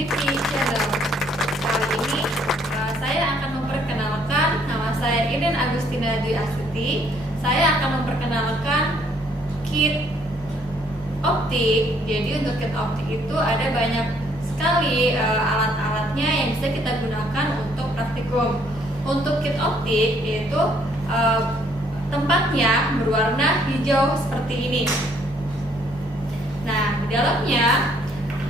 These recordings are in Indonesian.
Beauty Channel. Kali ini saya akan memperkenalkan, nama saya Iden Agustina Dwi Astuti. Saya akan memperkenalkan kit optik. Jadi untuk kit optik itu ada banyak sekali alat-alatnya yang bisa kita gunakan untuk praktikum. Untuk kit optik yaitu tempatnya berwarna hijau seperti ini. Nah, di dalamnya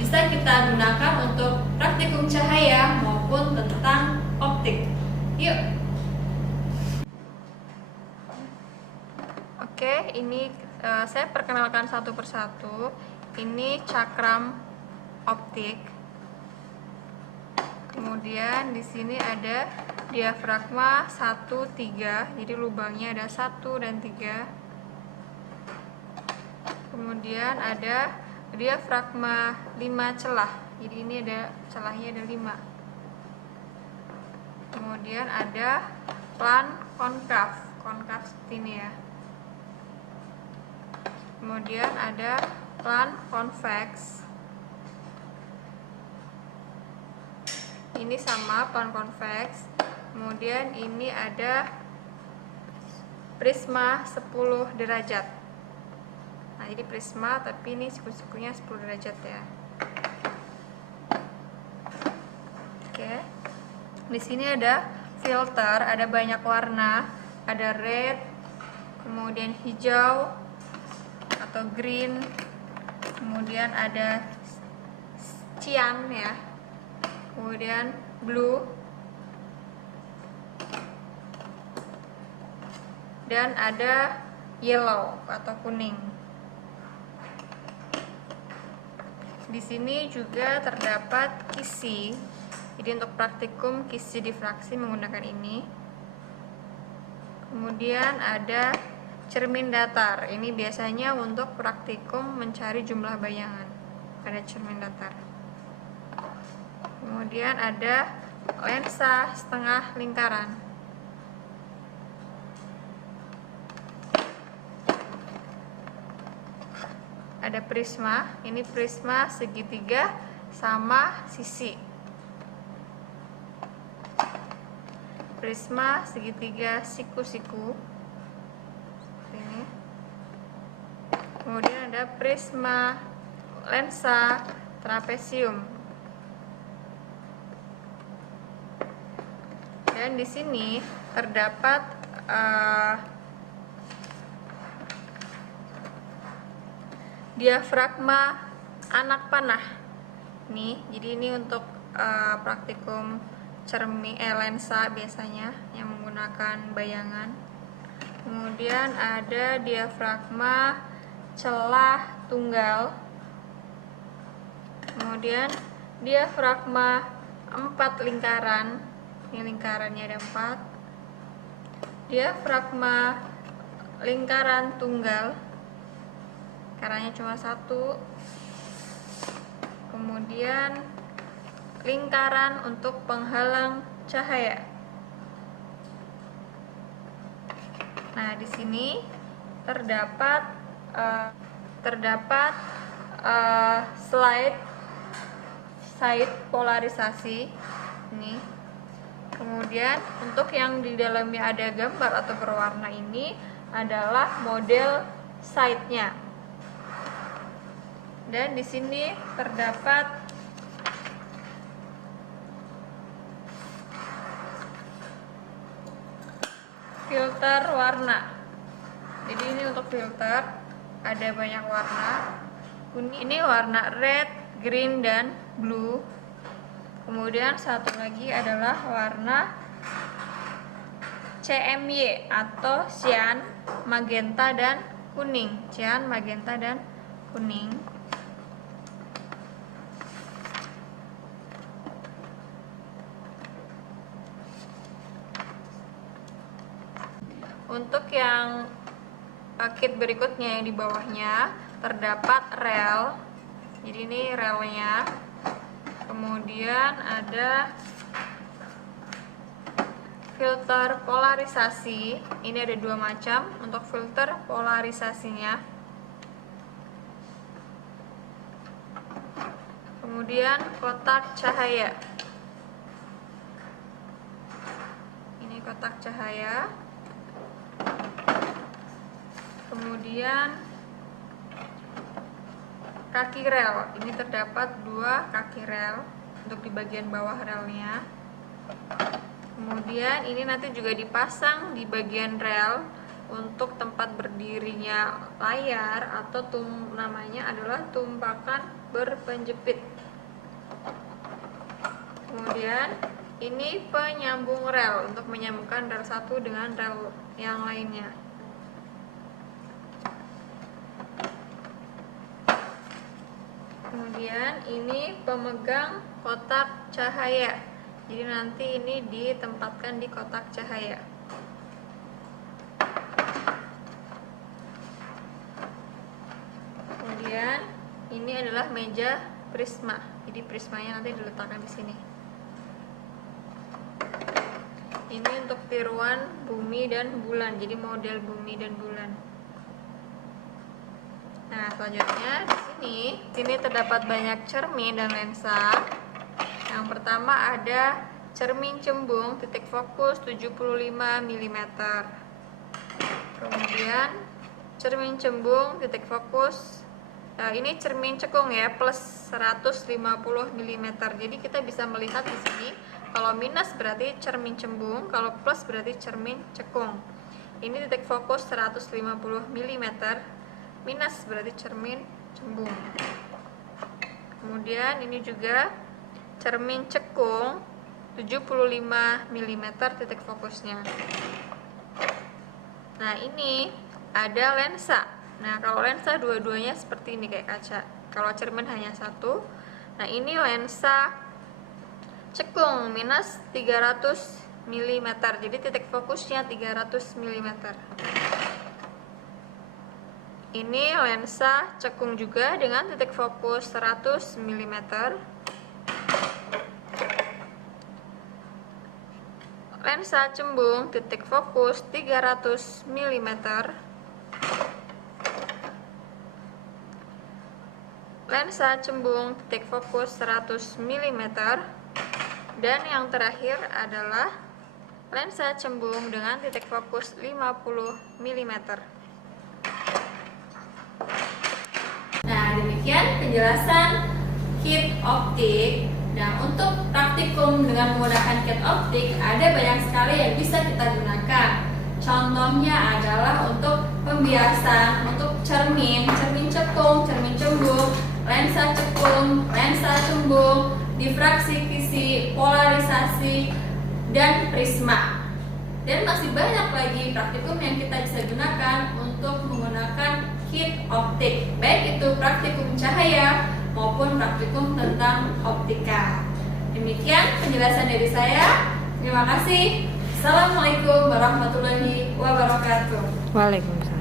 bisa kita gunakan untuk praktikum cahaya maupun tentang optik. Yuk. Oke, ini saya perkenalkan satu persatu. Ini cakram optik. Kemudian di sini ada diafragma 1, 3. Jadi lubangnya ada 1 dan 3. Kemudian ada diafragma 5 celah. Jadi ini ada celahnya ada 5. Kemudian ada plan konkav seperti ini ya. Kemudian ada plan konveks. Ini sama plan konveks. Kemudian ini ada prisma 10 derajat. Nah, jadi prisma tapi ini siku-sikunya 10 derajat ya. Oke. Di sini ada filter, ada banyak warna, ada red, kemudian hijau atau green, kemudian ada cyan ya. Kemudian blue, dan ada yellow atau kuning. Di sini juga terdapat kisi. Jadi untuk praktikum kisi difraksi menggunakan ini. Kemudian ada cermin datar. Ini biasanya untuk praktikum mencari jumlah bayangan. Ada cermin datar. Kemudian ada lensa setengah lingkaran. Ada prisma, ini prisma segitiga sama sisi. Prisma segitiga siku-siku. Ini. Kemudian ada prisma lensa trapesium. Dan di sini terdapat diafragma anak panah. Nih, jadi ini untuk praktikum lensa biasanya yang menggunakan bayangan. Kemudian ada diafragma celah tunggal. Kemudian diafragma 4 lingkaran. Ini lingkarannya ada 4. Diafragma lingkaran tunggal. Lingkarannya cuma 1. Kemudian lingkaran untuk penghalang cahaya. Nah, di sini terdapat slide polarisasi ini. Kemudian untuk yang di dalamnya ada gambar atau berwarna ini adalah model side-nya. Dan di sini terdapat filter warna. Jadi ini untuk filter ada banyak warna. Ini warna red, green, dan blue. Kemudian satu lagi adalah warna CMY atau cyan, magenta, dan kuning. Cyan, magenta, dan kuning. Untuk yang kit berikutnya yang di bawahnya terdapat rel. Jadi ini relnya. Kemudian ada filter polarisasi. Ini ada 2 macam untuk filter polarisasinya. Kemudian kotak cahaya. Ini kotak cahaya. Kemudian kaki rel. Ini terdapat 2 kaki rel untuk di bagian bawah relnya. Kemudian ini nanti juga dipasang di bagian rel untuk tempat berdirinya layar, atau namanya adalah tumpukan berpenjepit. Kemudian ini penyambung rel untuk menyambungkan rel satu dengan rel yang lainnya. Kemudian ini pemegang kotak cahaya. Jadi nanti ini ditempatkan di kotak cahaya. Kemudian ini adalah meja prisma. Jadi prismanya nanti diletakkan di sini. Ini untuk tiruan bumi dan bulan. Jadi model bumi dan bulan. Nah, selanjutnya di sini terdapat banyak cermin dan lensa. Yang pertama ada cermin cembung titik fokus 75 mm. Kemudian cermin cembung titik fokus ini cermin cekung ya, plus 150 mm. Jadi kita bisa melihat di sini kalau minus berarti cermin cembung, kalau plus berarti cermin cekung. Ini titik fokus 150 mm, minus berarti cermin cembung. Kemudian ini juga cermin cekung 75 mm titik fokusnya. Nah, ini ada lensa. Nah, kalau lensa dua-duanya seperti ini kayak kaca. Kalau cermin hanya satu. Nah, ini lensa cekung minus 300 mm. Jadi titik fokusnya 300 mm. Ini lensa cekung juga dengan titik fokus 100 mm. Lensa cembung titik fokus 300 mm. Lensa cembung titik fokus 100 mm. Dan yang terakhir adalah lensa cembung dengan titik fokus 50 mm. Nah, demikian penjelasan kit optik. Nah, untuk praktikum dengan menggunakan kit optik ada banyak sekali yang bisa kita gunakan. Contohnya adalah untuk pembiasan, untuk cermin cekung, cermin cembung, lensa cekung, lensa cembung, difraksi kisi, polarisasi, dan prisma. Dan masih banyak lagi praktikum yang kita bisa gunakan untuk menggunakan kit optik, baik itu praktikum cahaya maupun praktikum tentang optika. Demikian penjelasan dari saya. Terima kasih. Assalamualaikum warahmatullahi wabarakatuh. Waalaikumsalam.